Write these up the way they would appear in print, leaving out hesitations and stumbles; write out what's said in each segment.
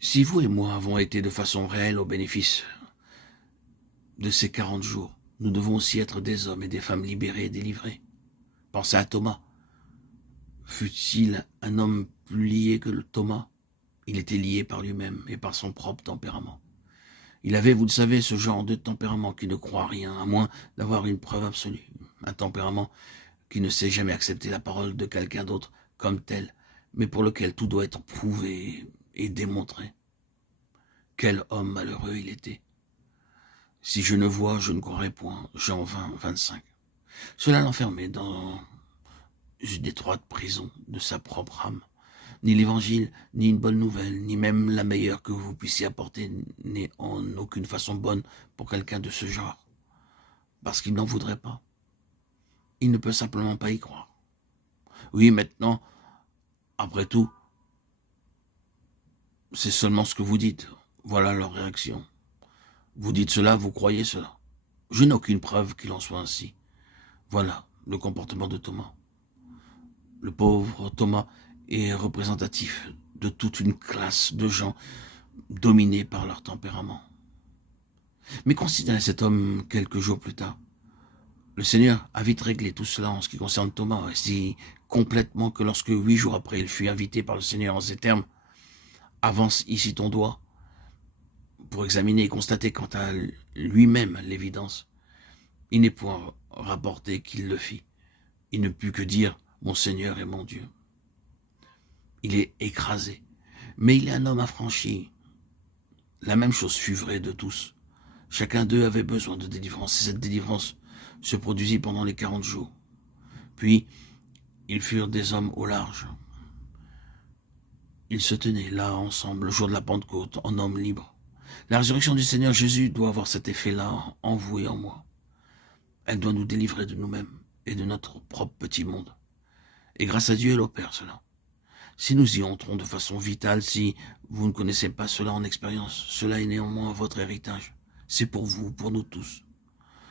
Si vous et moi avons été de façon réelle au bénéfice de ces 40 jours, nous devons aussi être des hommes et des femmes libérés et délivrés. Pensez à Thomas. Fut-il un homme plus lié que Thomas? Il était lié par lui-même et par son propre tempérament. Il avait, vous le savez, ce genre de tempérament qui ne croit à rien, à moins d'avoir une preuve absolue. Un tempérament qui ne sait jamais accepter la parole de quelqu'un d'autre comme tel, mais pour lequel tout doit être prouvé et démontré. Quel homme malheureux il était. Si je ne vois, je ne croirai point. Jean 20, 25. Cela l'enfermait dans une étroite prison de sa propre âme. Ni l'évangile, ni une bonne nouvelle, ni même la meilleure que vous puissiez apporter n'est en aucune façon bonne pour quelqu'un de ce genre. Parce qu'il n'en voudrait pas. Il ne peut simplement pas y croire. Oui, maintenant, après tout, c'est seulement ce que vous dites. Voilà leur réaction. Vous dites cela, vous croyez cela. Je n'ai aucune preuve qu'il en soit ainsi. Voilà le comportement de Thomas. Le pauvre Thomas est représentatif de toute une classe de gens dominés par leur tempérament. Mais considérez cet homme quelques jours plus tard. Le Seigneur a vite réglé tout cela en ce qui concerne Thomas, et si complètement que lorsque 8 jours après il fut invité par le Seigneur en ces termes, « Avance ici ton doigt » pour examiner et constater quant à lui-même l'évidence, il n'est point rapporté qu'il le fit. Il ne put que dire « Mon Seigneur et mon Dieu ». Il est écrasé, mais il est un homme affranchi. La même chose fut vraie de tous. Chacun d'eux avait besoin de délivrance, et cette délivrance se produisit pendant les 40 jours. Puis, ils furent des hommes au large. Ils se tenaient là ensemble le jour de la Pentecôte en hommes libres. La résurrection du Seigneur Jésus doit avoir cet effet-là en vous et en moi. Elle doit nous délivrer de nous-mêmes et de notre propre petit monde. Et grâce à Dieu, elle opère cela. Si nous y entrons de façon vitale, si vous ne connaissez pas cela en expérience, cela est néanmoins votre héritage. C'est pour vous, pour nous tous.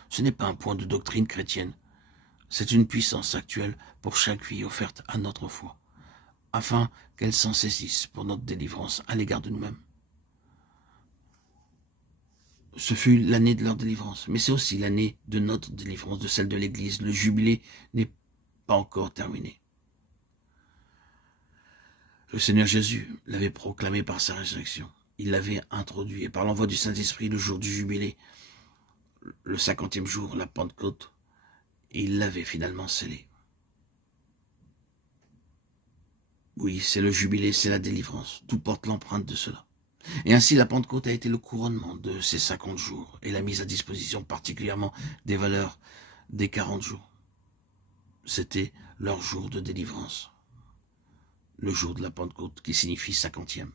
Ce n'est pas un point de doctrine chrétienne. C'est une puissance actuelle pour chaque vie offerte à notre foi, afin qu'elle s'en saisisse pour notre délivrance à l'égard de nous-mêmes. Ce fut l'année de leur délivrance, mais c'est aussi l'année de notre délivrance, de celle de l'Église. Le jubilé n'est pas encore terminé. Le Seigneur Jésus l'avait proclamé par sa résurrection. Il l'avait introduit, et par l'envoi du Saint-Esprit, le jour du jubilé, le 50e jour, la Pentecôte, il l'avait finalement scellé. Oui, c'est le jubilé, c'est la délivrance. Tout porte l'empreinte de cela. Et ainsi, la Pentecôte a été le couronnement de ces 50 jours et la mise à disposition particulièrement des valeurs des 40 jours. C'était leur jour de délivrance. Le jour de la Pentecôte qui signifie 50e.